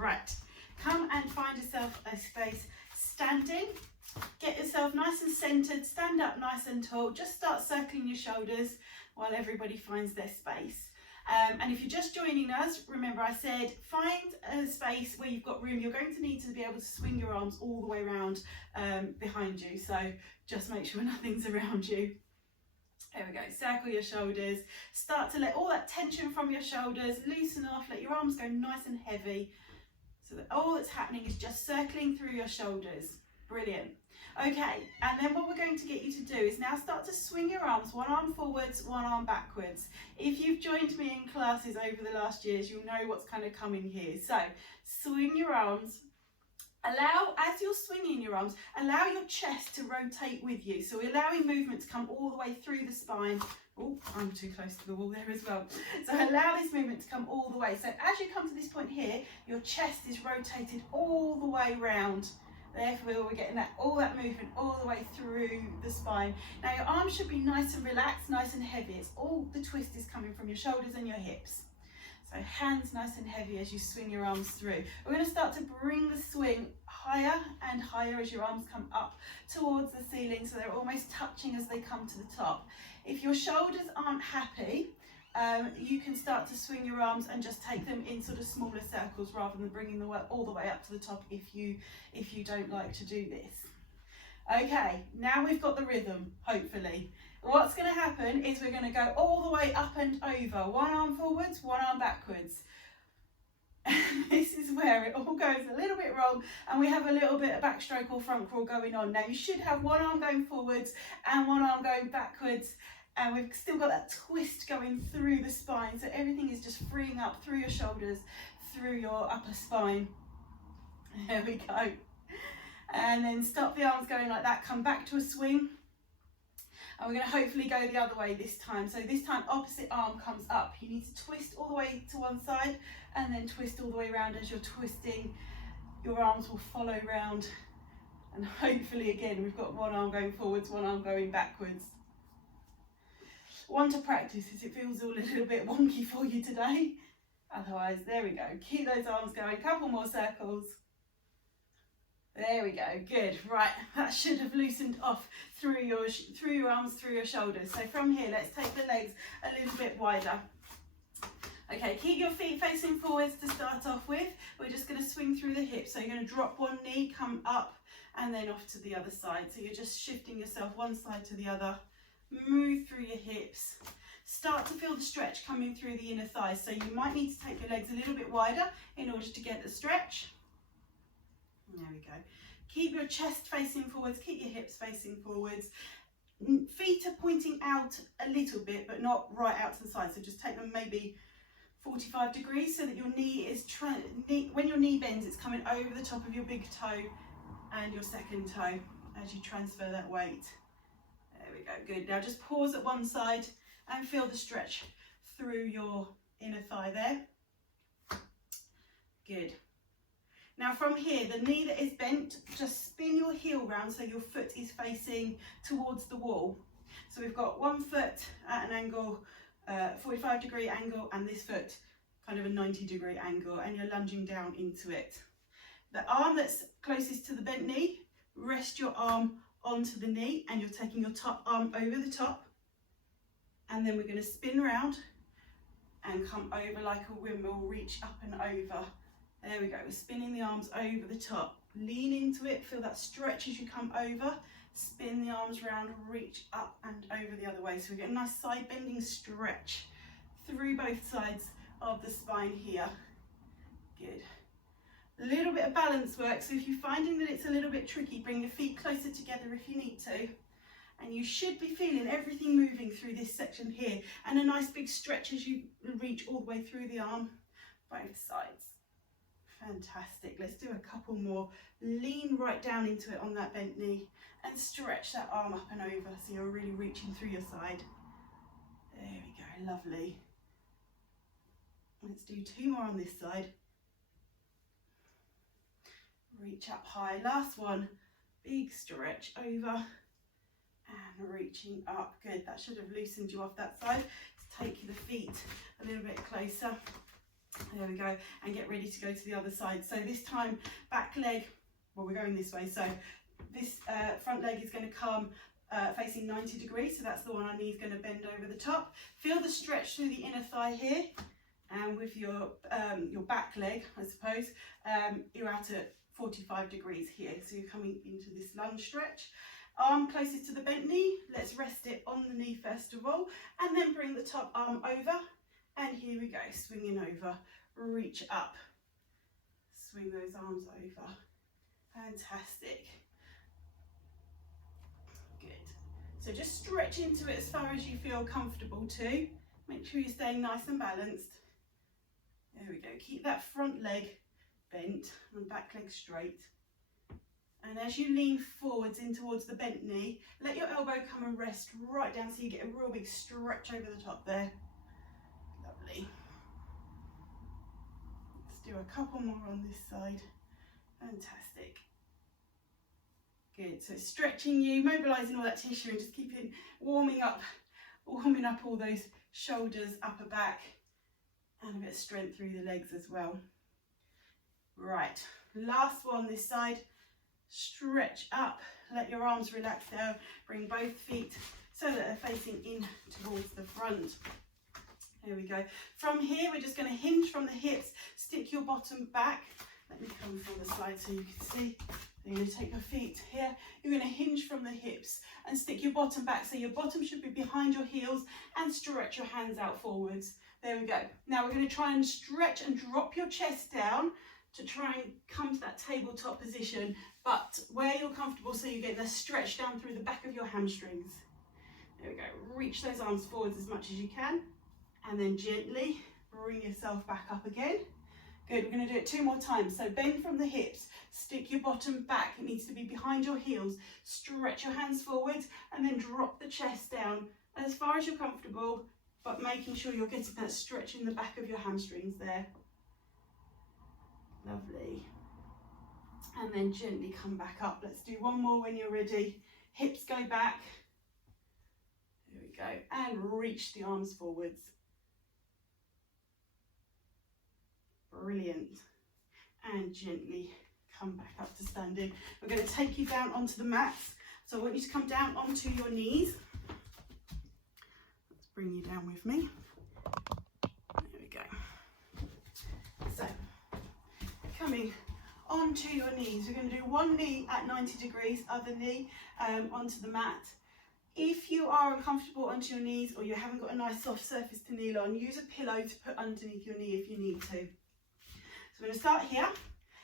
Right, come and find yourself a space standing. Get yourself nice and centered, stand up nice and tall. Just start circling your shoulders while everybody finds their space. And if you're just joining us, remember I said find a space where you've got room. You're going to need to be able to swing your arms all the way around behind you. So just make sure nothing's around you. There we go, circle your shoulders. Start to let all that tension from your shoulders loosen off. Let your arms go nice and heavy. So that all that's happening is just circling through your shoulders. Brilliant. Okay, and then what we're going to get you to do is now start to swing your arms, one arm forwards, one arm backwards. If you've joined me in classes over the last years, you'll know what's kind of coming here. So swing your arms. Allow, as you're swinging your arms, allow your chest to rotate with you. So we're allowing movement to come all the way through the spine. Oh, I'm too close to the wall there as well. So allow this movement to come all the way. So as you come to this point here, your chest is rotated all the way round. Therefore, we're getting all that movement all the way through the spine. Now your arms should be nice and relaxed, nice and heavy. It's all the twist is coming from your shoulders and your hips. So hands nice and heavy as you swing your arms through. We're going to start to bring the swing higher and higher as your arms come up towards the ceiling, so they're almost touching as they come to the top. If your shoulders aren't happy, you can start to swing your arms and just take them in sort of smaller circles rather than bringing them all the way up to the top if you don't like to do this. Okay, now we've got the rhythm, hopefully. What's going to happen is we're going to go all the way up and over. One arm forwards, one arm backwards. This is where it all goes a little bit wrong and we have a little bit of backstroke or front crawl going on. Now you should have one arm going forwards and one arm going backwards, and we've still got that twist going through the spine, so everything is just freeing up through your shoulders, through your upper spine. There we go. And then stop the arms going like that, come back to a swing. And we're going to hopefully go the other way this time. So this time opposite arm comes up. You need to twist all the way to one side and then twist all the way around. As you're twisting, your arms will follow round. And hopefully again, we've got one arm going forwards, one arm going backwards. One to practice if it feels all a little bit wonky for you today. Otherwise, there we go. Keep those arms going. Couple more circles. There we go, good. Right, that should have loosened off through your arms, through your shoulders. So from here, let's take the legs a little bit wider. Okay, keep your feet facing forwards to start off with. We're just going to swing through the hips. So you're going to drop one knee, come up, and then off to the other side. So you're just shifting yourself one side to the other. Move through your hips. Start to feel the stretch coming through the inner thighs. So you might need to take your legs a little bit wider in order to get the stretch. There we go. Keep your chest facing forwards, keep your hips facing forwards. Feet are pointing out a little bit, but not right out to the side. So just take them maybe 45 degrees so that your knee is, when your knee bends, it's coming over the top of your big toe and your second toe as you transfer that weight. There we go, good. Now just pause at one side and feel the stretch through your inner thigh there. Good. Now from here, the knee that is bent, just spin your heel round so your foot is facing towards the wall. So we've got one foot at an angle, 45-degree angle, and this foot kind of a 90-degree angle, and you're lunging down into it. The arm that's closest to the bent knee, rest your arm onto the knee and you're taking your top arm over the top. And then we're going to spin round and come over like a windmill, reach up and over. There we go, we're spinning the arms over the top. Lean into it, feel that stretch as you come over. Spin the arms round, reach up and over the other way. So we get a nice side bending stretch through both sides of the spine here. Good. A little bit of balance work, so if you're finding that it's a little bit tricky, bring your feet closer together if you need to. And you should be feeling everything moving through this section here. And a nice big stretch as you reach all the way through the arm, both sides. Fantastic. Let's do a couple more. Lean right down into it on that bent knee and stretch that arm up and over so you're really reaching through your side. There we go, lovely. Let's do two more on this side. Reach up high. Last one. Big stretch over and reaching up. Good. That should have loosened you off that side. Let's take the feet a little bit closer. There we go, and get ready to go to the other side. So this time, back leg, well, we're going this way, so this front leg is going to come facing 90 degrees, so that's the one our knee's going to bend over the top. Feel the stretch through the inner thigh here, and with your back leg, I suppose, you're out at 45 degrees here, so you're coming into this lunge stretch. Arm closest to the bent knee, let's rest it on the knee first of all, and then bring the top arm over, and here we go, swinging over, reach up, swing those arms over, fantastic, good. So just stretch into it as far as you feel comfortable to, make sure you're staying nice and balanced. There we go, keep that front leg bent and back leg straight. And as you lean forwards in towards the bent knee, let your elbow come and rest right down so you get a real big stretch over the top there. Lovely. Let's do a couple more on this side. Fantastic. Good, so stretching you, mobilising all that tissue and just keeping warming up all those shoulders, upper back, and a bit of strength through the legs as well. Right, last one this side. Stretch up, let your arms relax down, bring both feet so that they're facing in towards the front. There we go. From here, we're just going to hinge from the hips, stick your bottom back. Let me come from the side so you can see. You're going to take your feet here. You're going to hinge from the hips and stick your bottom back. So your bottom should be behind your heels and stretch your hands out forwards. There we go. Now we're going to try and stretch and drop your chest down to try and come to that tabletop position, but where you're comfortable so you get the stretch down through the back of your hamstrings. There we go, reach those arms forwards as much as you can, and then gently bring yourself back up again. Good, we're going to do it 2 more times. So bend from the hips, stick your bottom back, it needs to be behind your heels, stretch your hands forwards, and then drop the chest down as far as you're comfortable, but making sure you're getting that stretch in the back of your hamstrings there. Lovely. And then gently come back up. Let's do 1 more when you're ready. Hips go back. There we go. And reach the arms forwards. Brilliant. And gently come back up to standing. We're going to take you down onto the mats. So I want you to come down onto your knees. Let's bring you down with me. There we go. So coming onto your knees, we're going to do one knee at 90 degrees, other knee onto the mat. If you are uncomfortable onto your knees or you haven't got a nice soft surface to kneel on, use a pillow to put underneath your knee if you need to. So we're going to start here.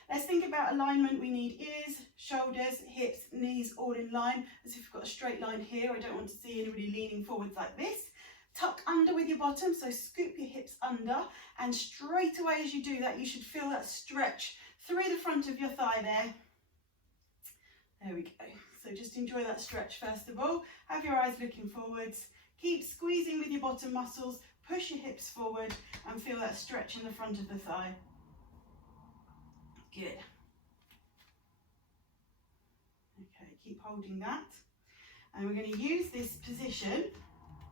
Let's think about alignment. We need ears, shoulders, hips, knees all in line, as if you've got a straight line here. I don't want to see anybody leaning forwards like this. Tuck under with your bottom, so scoop your hips under, and straight away as you do that, you should feel that stretch through the front of your thigh there. There we go. So just enjoy that stretch first of all. Have your eyes looking forwards. Keep squeezing with your bottom muscles, push your hips forward and feel that stretch in the front of the thigh. Good. Okay, keep holding that. And we're going to use this position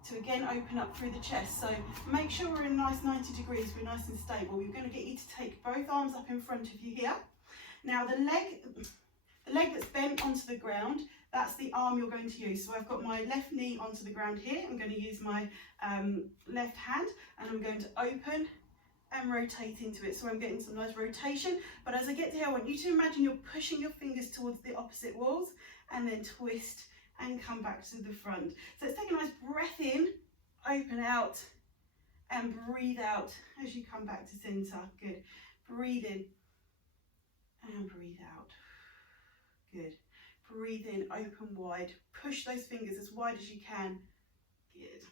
to again open up through the chest. So make sure we're in nice 90 degrees, we're nice and stable. We're going to get you to take both arms up in front of you here. Now the leg that's bent onto the ground, that's the arm you're going to use. So I've got my left knee onto the ground here. I'm going to use my left hand and I'm going to open and rotate into it. So I'm getting some nice rotation. But as I get to here, I want you to imagine you're pushing your fingers towards the opposite walls and then twist and come back to the front. So let's take a nice breath in, open out and breathe out as you come back to center. Good. Breathe in and breathe out. Good. Breathe in, open wide. Push those fingers as wide as you can. Good.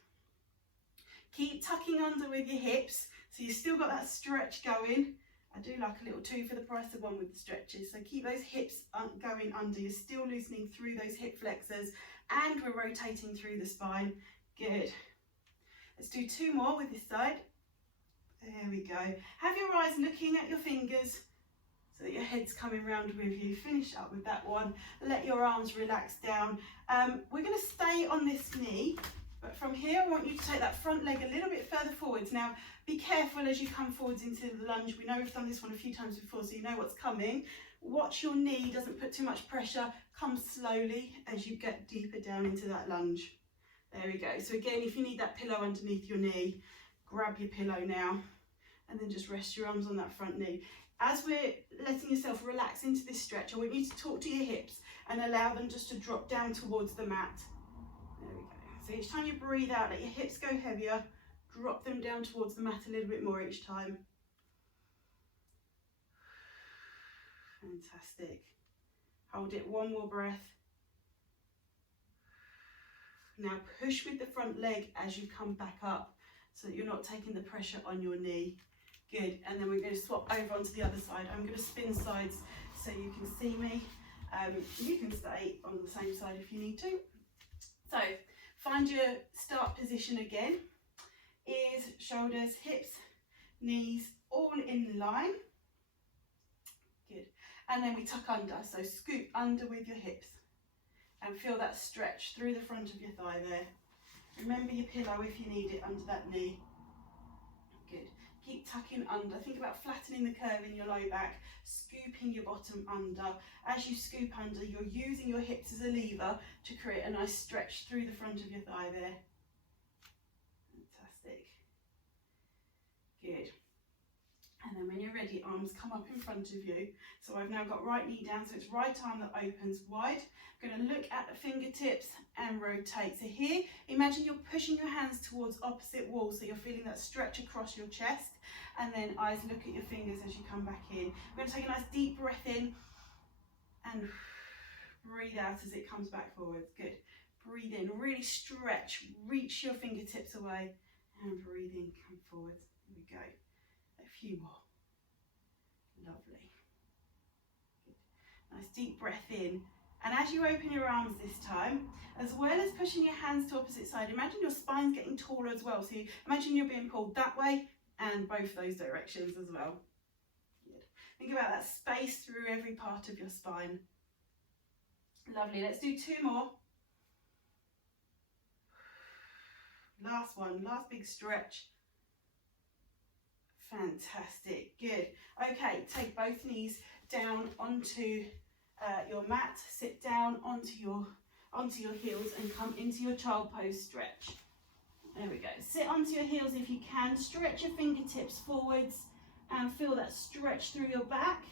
Keep tucking under with your hips so you've still got that stretch going. I do like a little 2 for the price of 1 with the stretches. So keep those hips going under. You're still loosening through those hip flexors and we're rotating through the spine. Good. Let's do 2 more with this side. There we go. Have your eyes looking at your fingers so that your head's coming round with you. Finish up with that one. Let your arms relax down. We're going to stay on this knee, But from here, I want you to take that front leg a little bit further forwards. Now, be careful as you come forwards into the lunge. We know we've done this one a few times before, so you know what's coming. Watch your knee doesn't put too much pressure. Come slowly as you get deeper down into that lunge. There we go. So again, if you need that pillow underneath your knee, grab your pillow now and then just rest your arms on that front knee. As we're letting yourself relax into this stretch, I want you to talk to your hips and allow them just to drop down towards the mat. There we go. So each time you breathe out, let your hips go heavier, drop them down towards the mat a little bit more each time. Fantastic. Hold it, one more breath. Now push with the front leg as you come back up so that you're not taking the pressure on your knee. Good, and then we're going to swap over onto the other side. I'm going to spin sides so you can see me. You can stay on the same side if you need to. So find your start position again. Ears, shoulders, hips, knees, all in line. Good. And then we tuck under, so scoop under with your hips and feel that stretch through the front of your thigh there. Remember your pillow if you need it under that knee. Good. Keep tucking under. Think about flattening the curve in your low back, scooping your bottom under. As you scoop under, you're using your hips as a lever to create a nice stretch through the front of your thigh there. Fantastic. Good. And then when you're ready, arms come up in front of you. So I've now got right knee down, so it's right arm that opens wide. I'm going to look at the fingertips and rotate. So here, imagine you're pushing your hands towards opposite walls, so you're feeling that stretch across your chest. And then eyes look at your fingers as you come back in. We're going to take a nice deep breath in and breathe out as it comes back forwards. Good. Breathe in, really stretch, reach your fingertips away and breathe in, come forwards. Here we go. A few more. Lovely. Good. Nice deep breath in. And as you open your arms this time, as well as pushing your hands to opposite side, imagine your spine's getting taller as well. So you imagine you're being pulled that way and both those directions as well. Good. Think about that space through every part of your spine. Lovely. Let's do two more. Last one, last big stretch. Fantastic, good. Okay, take both knees down onto your mat, sit down onto your heels and come into your child pose stretch. There we go. Sit onto your heels if you can, stretch your fingertips forwards and feel that stretch through your back.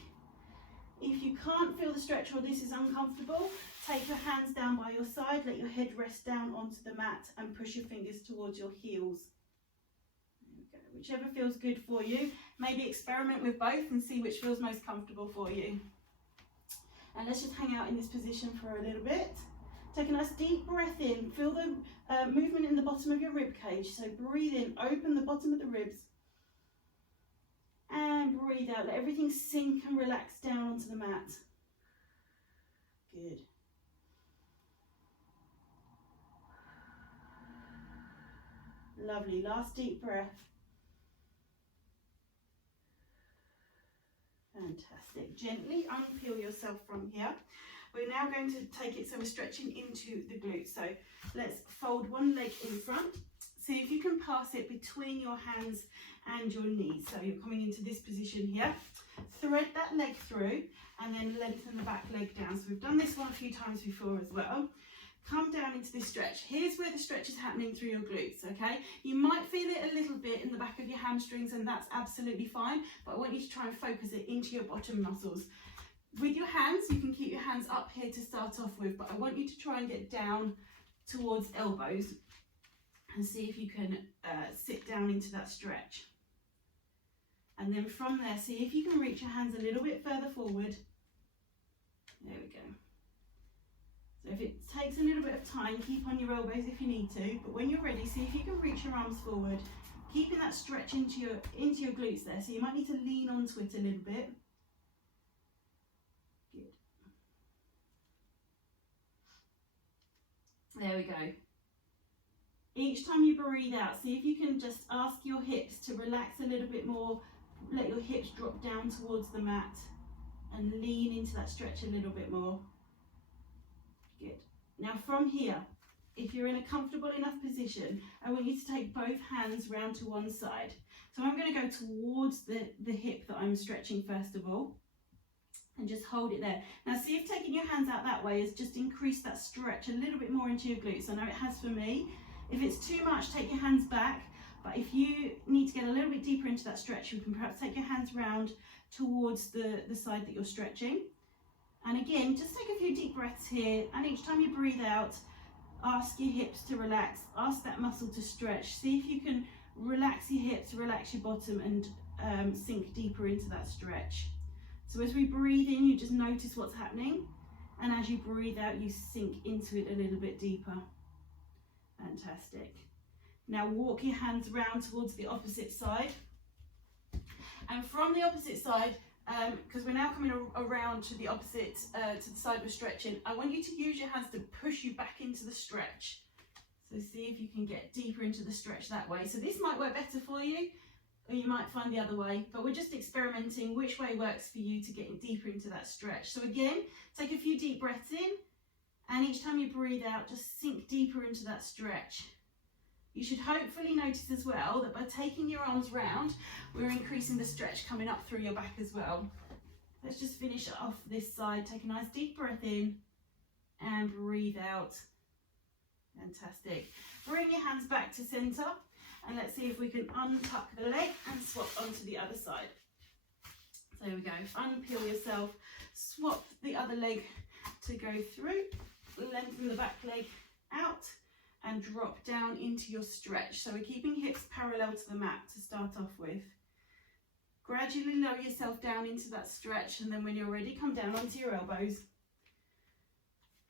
If you can't feel the stretch or this is uncomfortable, take your hands down by your side, let your head rest down onto the mat and push your fingers towards your heels. Whichever feels good for you. Maybe experiment with both and see which feels most comfortable for you. And let's just hang out in this position for a little bit. Take a nice deep breath in. Feel the movement in the bottom of your rib cage. So breathe in, open the bottom of the ribs. And breathe out. Let everything sink and relax down onto the mat. Good. Lovely. Last deep breath. Fantastic. Gently unpeel yourself from here. We're now going to take it so we're stretching into the glutes. So let's fold one leg in front. See if you can pass it between your hands and your knees. So you're coming into this position here. Thread that leg through and then lengthen the back leg down. So we've done this one a few times before as well. Come down into this stretch. Here's where the stretch is happening through your glutes, okay? You might feel it a little bit in the back of your hamstrings and that's absolutely fine, but I want you to try and focus it into your bottom muscles. With your hands, you can keep your hands up here to start off with, but I want you to try and get down towards elbows and see if you can sit down into that stretch. And then from there, see if you can reach your hands a little bit further forward. There we go. So if it takes a little bit of time, keep on your elbows if you need to, but when you're ready, see if you can reach your arms forward, keeping that stretch into your glutes there. So you might need to lean onto it a little bit. Good. There we go. Each time you breathe out, see if you can just ask your hips to relax a little bit more, let your hips drop down towards the mat and lean into that stretch a little bit more. Good. Now from here, if you're in a comfortable enough position, I want you to take both hands round to one side. So I'm going to go towards the hip that I'm stretching first of all, and just hold it there. Now see if taking your hands out that way has just increased that stretch a little bit more into your glutes. I know it has for me. If it's too much, take your hands back. But if you need to get a little bit deeper into that stretch, you can perhaps take your hands round towards the side that you're stretching. And again, just take a few deep breaths here, and each time you breathe out, ask your hips to relax, ask that muscle to stretch. See if you can relax your hips, relax your bottom, and sink deeper into that stretch. So as we breathe in, you just notice what's happening, and as you breathe out, you sink into it a little bit deeper. Fantastic. Now walk your hands round towards the opposite side, and from the opposite side, because we're now coming around to the opposite, to the side we're stretching, I want you to use your hands to push you back into the stretch. So see if you can get deeper into the stretch that way. So this might work better for you, or you might find the other way, but we're just experimenting which way works for you to get deeper into that stretch. So again, take a few deep breaths in, and each time you breathe out, just sink deeper into that stretch. You should hopefully notice as well that by taking your arms round, we're increasing the stretch coming up through your back as well. Let's just finish off this side. Take a nice deep breath in and breathe out. Fantastic. Bring your hands back to center, and let's see if we can untuck the leg and swap onto the other side. So there we go. Unpeel yourself, swap the other leg to go through, lengthen the back leg out, and drop down into your stretch. So we're keeping hips parallel to the mat to start off with. Gradually lower yourself down into that stretch, and then when you're ready, come down onto your elbows.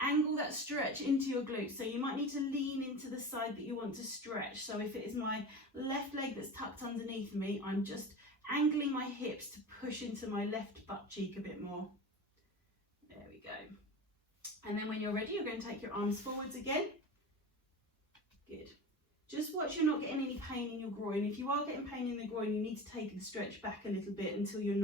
Angle that stretch into your glutes. So you might need to lean into the side that you want to stretch. So if it is my left leg that's tucked underneath me, I'm just angling my hips to push into my left butt cheek a bit more. There we go. And then when you're ready, you're going to take your arms forwards again. Good. Just watch you're not getting any pain in your groin. If you are getting pain in the groin, you need to take the stretch back a little bit until you've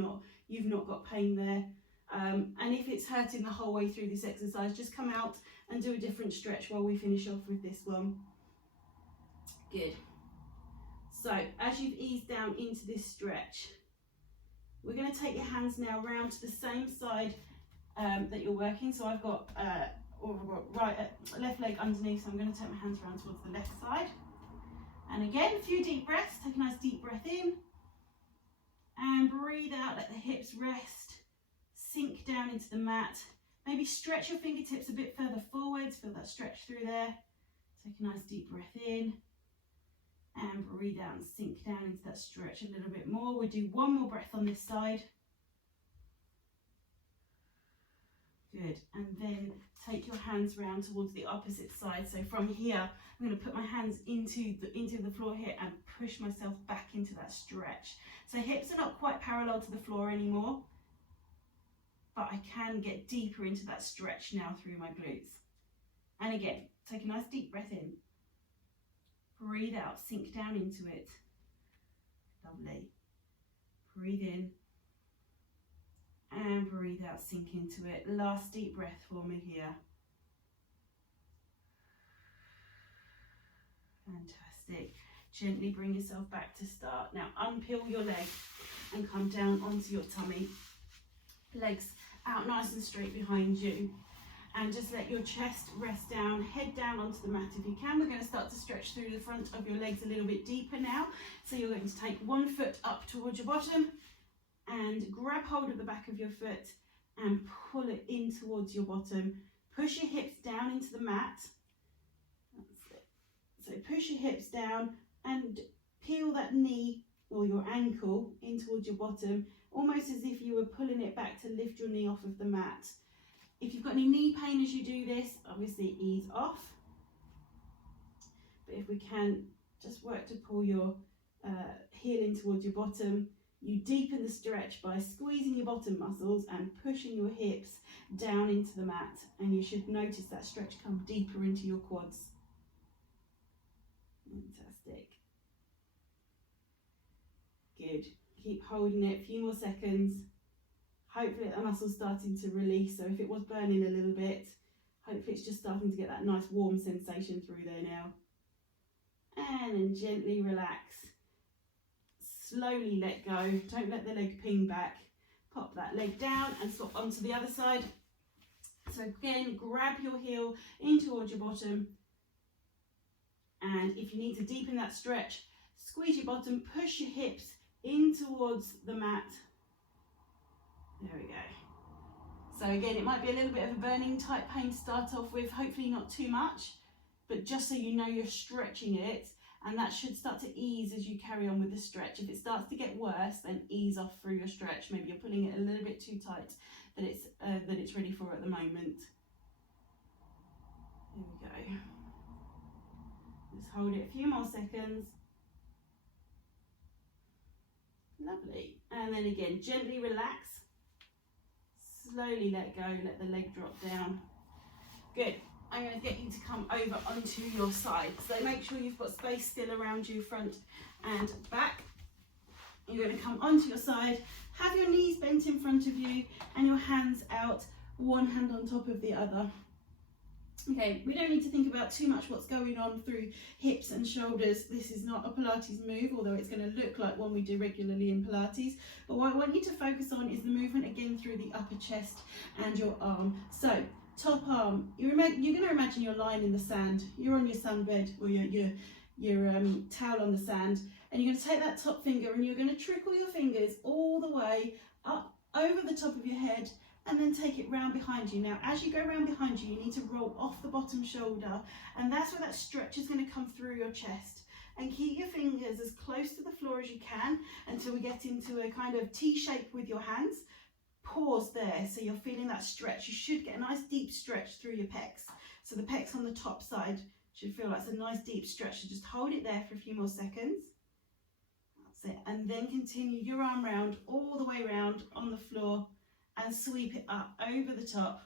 not got pain there. And if it's hurting the whole way through this exercise, just come out and do a different stretch while we finish off with this one. Good. So as you've eased down into this stretch, we're going to take your hands now round to the same side that you're working. So I've got left leg underneath, so I'm going to take my hands around towards the left side. And again, a few deep breaths. Take a nice deep breath in and breathe out. Let the hips rest, sink down into the mat. Maybe stretch your fingertips a bit further forwards. Feel that stretch through there. Take a nice deep breath in and breathe out and sink down into that stretch a little bit more. We'll do one more breath on this side. Good. And then take your hands round towards the opposite side. So from here, I'm going to put my hands into the floor here and push myself back into that stretch. So hips are not quite parallel to the floor anymore, but I can get deeper into that stretch now through my glutes. And again, take a nice deep breath in. Breathe out, sink down into it. Lovely. Breathe in. And breathe out, sink into it. Last deep breath for me here. Fantastic. Gently bring yourself back to start. Now unpeel your leg and come down onto your tummy. Legs out nice and straight behind you. And just let your chest rest down, head down onto the mat if you can. We're going to start to stretch through the front of your legs a little bit deeper now. So you're going to take one foot up towards your bottom and grab hold of the back of your foot and pull it in towards your bottom. Push your hips down into the mat. That's it. So push your hips down and peel that knee or your ankle in towards your bottom, almost as if you were pulling it back to lift your knee off of the mat. If you've got any knee pain as you do this, obviously ease off. But if we can, just work to pull your heel in towards your bottom. You deepen the stretch by squeezing your bottom muscles and pushing your hips down into the mat, and you should notice that stretch come deeper into your quads. Fantastic. Good. Keep holding it a few more seconds. Hopefully the muscle's starting to release, so if it was burning a little bit, Hopefully it's just starting to get that nice warm sensation through there now. And then gently relax. Slowly let go. Don't let the leg ping back. Pop that leg down and swap onto the other side. So again, grab your heel in towards your bottom. And if you need to deepen that stretch, squeeze your bottom, push your hips in towards the mat. There we go. So again, it might be a little bit of a burning type pain to start off with, hopefully not too much, but just so you know you're stretching it, and that should start to ease as you carry on with the stretch. If it starts to get worse, then ease off through your stretch. Maybe you're pulling it a little bit too tight that it's ready for at the moment. There we go. Just hold it a few more seconds. Lovely. And then again, gently relax. Slowly let go, let the leg drop down. Good. I'm going to get you to come over onto your side. So make sure you've got space still around you, front and back. You're going to come onto your side, have your knees bent in front of you and your hands out, one hand on top of the other. Okay, we don't need to think about too much what's going on through hips and shoulders. This is not a Pilates move, although it's going to look like one we do regularly in Pilates. But what I want you to focus on is the movement again through the upper chest and your arm. So, top arm, you're going to imagine you're lying in the sand. You're on your sunbed or your towel on the sand. And you're going to take that top finger and you're going to trickle your fingers all the way up over the top of your head, and then take it round behind you. Now, as you go round behind you, you need to roll off the bottom shoulder, and that's where that stretch is going to come through your chest. And keep your fingers as close to the floor as you can until we get into a kind of T shape with your hands. Pause there, so you're feeling that stretch. You should get a nice deep stretch through your pecs. So the pecs on the top side should feel like it's a nice deep stretch. So just hold it there for a few more seconds. That's it. And then continue your arm round all the way round on the floor, and sweep it up over the top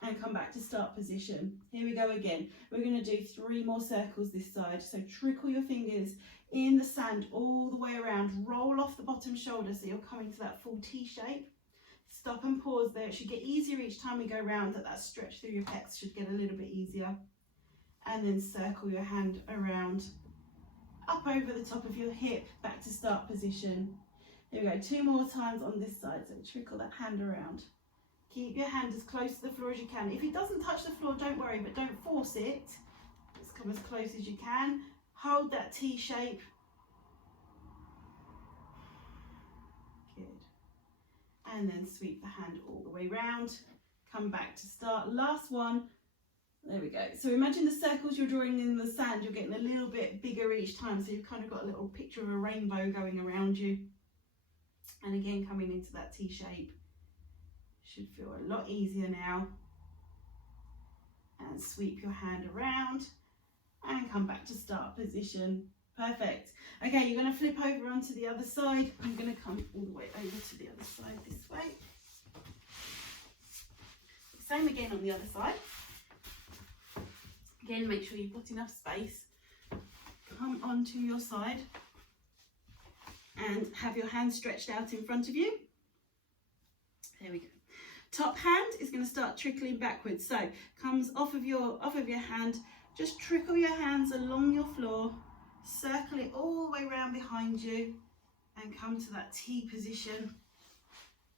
and come back to start position. Here we go again. We're going to do 3 more circles this side. So trickle your fingers in the sand all the way around. Roll off the bottom shoulder so you're coming to that full T shape. Stop and pause there. It should get easier each time we go round. That stretch through your pecs should get a little bit easier. And then circle your hand around, up over the top of your hip, back to start position. Here we go, 2 more times on this side, so trickle that hand around. Keep your hand as close to the floor as you can. If it doesn't touch the floor, don't worry, but don't force it. Just come as close as you can. Hold that T shape. Good. And then sweep the hand all the way round. Come back to start. Last one. There we go. So imagine the circles you're drawing in the sand, you're getting a little bit bigger each time, so you've kind of got a little picture of a rainbow going around you. And again, coming into that T shape. Should feel a lot easier now. And sweep your hand around and come back to start position. Perfect. Okay, you're going to flip over onto the other side. I'm going to come all the way over to the other side this way. Same again on the other side. Again, make sure you've got enough space. Come onto your side and have your hands stretched out in front of you. There we go. Top hand is going to start trickling backwards. So comes off of your hand. Just trickle your hands along your floor. Circle it all the way around behind you and come to that T position.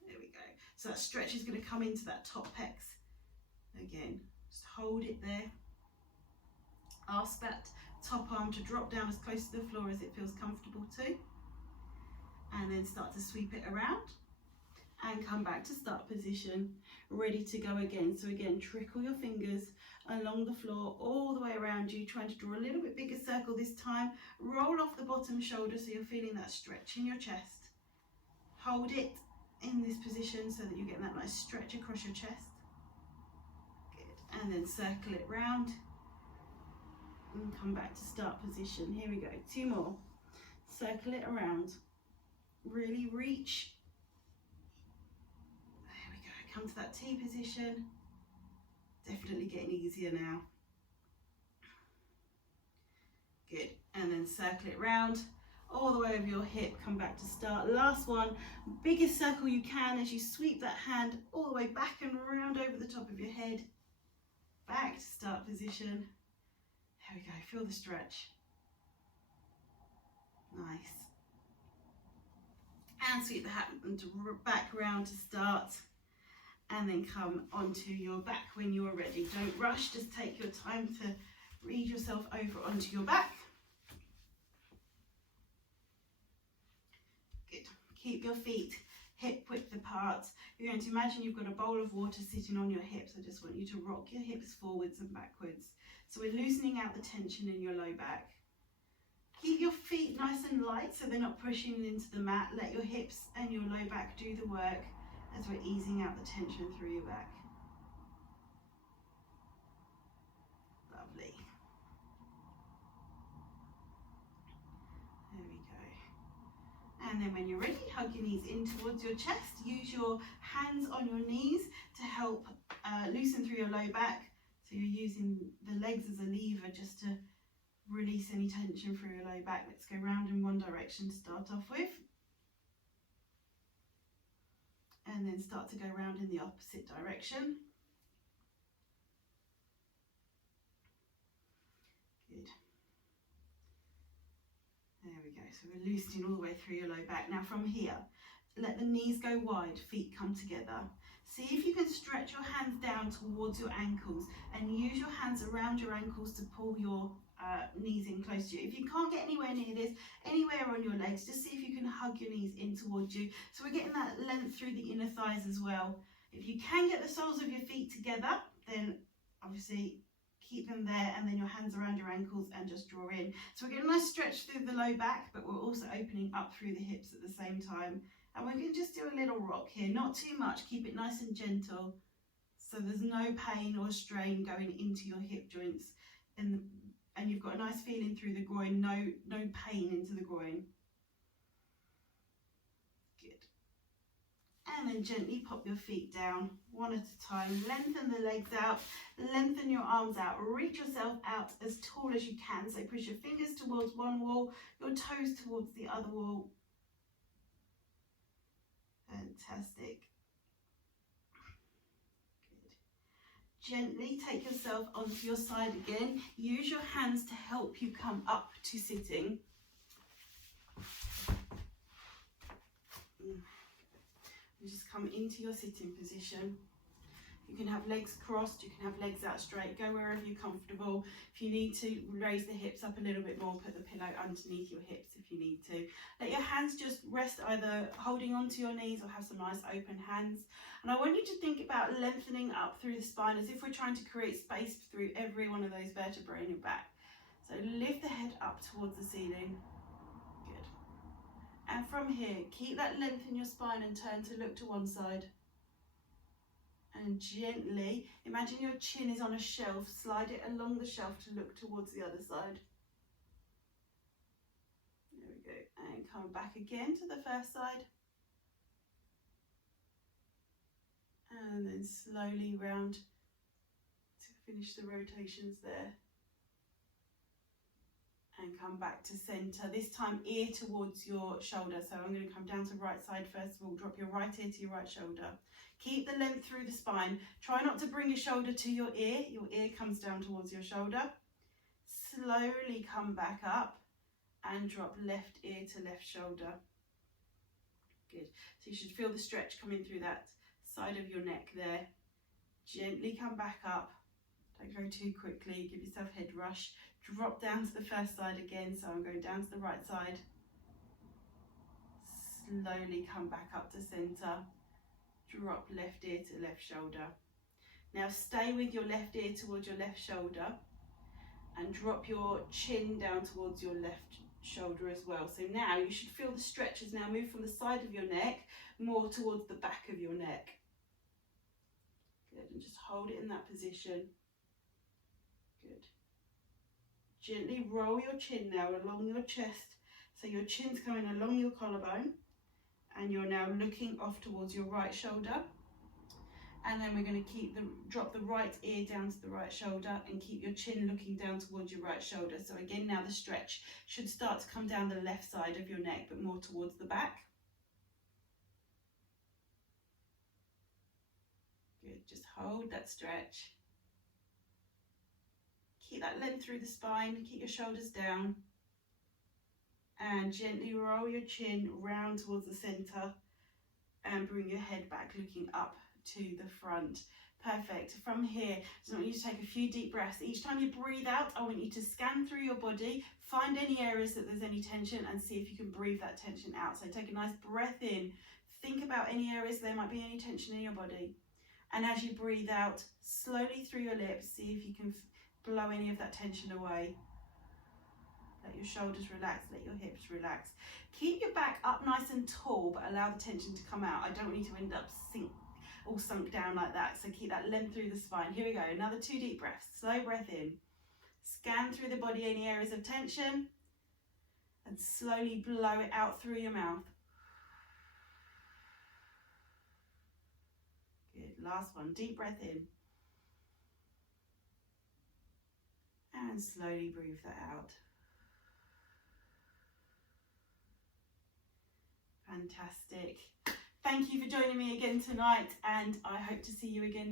There we go. So that stretch is going to come into that top pecs. Again, just hold it there. Ask that top arm to drop down as close to the floor as it feels comfortable to. And then start to sweep it around and come back to start position, ready to go again. So again, trickle your fingers along the floor all the way around you, trying to draw a little bit bigger circle this time. Roll off the bottom shoulder so you're feeling that stretch in your chest. Hold it in this position so that you're getting that nice stretch across your chest. Good. And then circle it round and come back to start position. Here we go, 2 more. Circle it around. Really reach. There we go. Come to that T position. Definitely getting easier now. Good. And then circle it round all the way over your hip. Come back to start. Last one. Biggest circle you can as you sweep that hand all the way back and around over the top of your head. back to start position. There we go, feel the stretch. Nice. And sweep the hand back round to start. And then come onto your back when you're ready. Don't rush, just take your time to read yourself over onto your back. Good. Keep your feet hip width apart. You're going to imagine you've got a bowl of water sitting on your hips. I just want you to rock your hips forwards and backwards. So we're loosening out the tension in your low back. Keep your feet nice and light so they're not pushing into the mat. Let your hips and your low back do the work as we're easing out the tension through your back. Lovely. There we go. And then when you're ready, hug your knees in towards your chest. Use your hands on your knees to help loosen through your low back. So you're using the legs as a lever just to release any tension through your low back. Let's go round in one direction to start off with. And then start to go round in the opposite direction. Good. There we go. So we're loosening all the way through your low back. Now from here, let the knees go wide, feet come together. See if you can stretch your hands down towards your ankles and use your hands around your ankles to pull your knees in close to you. If you can't get anywhere near this, anywhere on your legs, just see if you can hug your knees in towards you. So we're getting that length through the inner thighs as well. If you can get the soles of your feet together, then obviously keep them there, and then your hands around your ankles and just draw in. So we're getting a nice stretch through the low back, but we're also opening up through the hips at the same time. And we can just do a little rock here, not too much, keep it nice and gentle. So there's no pain or strain going into your hip joints, and you've got a nice feeling through the groin, no pain into the groin. Good. And then gently pop your feet down one at a time. Lengthen the legs out, lengthen your arms out, reach yourself out as tall as you can. So push your fingers towards one wall, your toes towards the other wall. Fantastic. Gently take yourself onto your side again. Use your hands to help you come up to sitting. And just come into your sitting position. You can have legs crossed, you can have legs out straight, go wherever you're comfortable. If you need to, raise the hips up a little bit more, put the pillow underneath your hips if you need to. Let your hands just rest either holding onto your knees or have some nice open hands. And I want you to think about lengthening up through the spine as if we're trying to create space through every one of those vertebrae in your back. So lift the head up towards the ceiling. Good. And from here, keep that length in your spine and turn to look to one side. And gently, imagine your chin is on a shelf, slide it along the shelf to look towards the other side. There we go. And come back again to the first side. And then slowly round to finish the rotations there. And come back to centre, this time ear towards your shoulder. So I'm going to come down to right side first of all, drop your right ear to your right shoulder. Keep the length through the spine. Try not to bring your shoulder to your ear comes down towards your shoulder. Slowly come back up and drop left ear to left shoulder. Good, so you should feel the stretch coming through that side of your neck there. Gently come back up, don't go too quickly, give yourself head rush. Drop down to the first side again, so I'm going down to the right side. Slowly come back up to centre. Drop left ear to left shoulder. Now stay with your left ear towards your left shoulder and drop your chin down towards your left shoulder as well. So now you should feel the stretch has now moved from the side of your neck more towards the back of your neck. Good, and just hold it in that position. Good. Gently roll your chin now along your chest, so your chin's coming along your collarbone, and you're now looking off towards your right shoulder. And then we're going to drop the right ear down to the right shoulder and keep your chin looking down towards your right shoulder. So again, now the stretch should start to come down the left side of your neck, but more towards the back. Good, just hold that stretch. Keep that length through the spine, keep your shoulders down. And gently roll your chin round towards the center and bring your head back, looking up to the front. Perfect. From here, I just want you to take a few deep breaths. Each time you breathe out, I want you to scan through your body, find any areas that there's any tension, and see if you can breathe that tension out. So take a nice breath in. Think about any areas there might be any tension in your body. And as you breathe out, slowly through your lips, see if you can blow any of that tension away. Let your shoulders relax, let your hips relax. Keep your back up nice and tall, but allow the tension to come out. I don't want you to end up all sunk down like that. So keep that length through the spine. Here we go, another 2 deep breaths. Slow breath in. Scan through the body any areas of tension and slowly blow it out through your mouth. Good, last one, deep breath in. And slowly breathe that out. Fantastic. Thank you for joining me again tonight, and I hope to see you again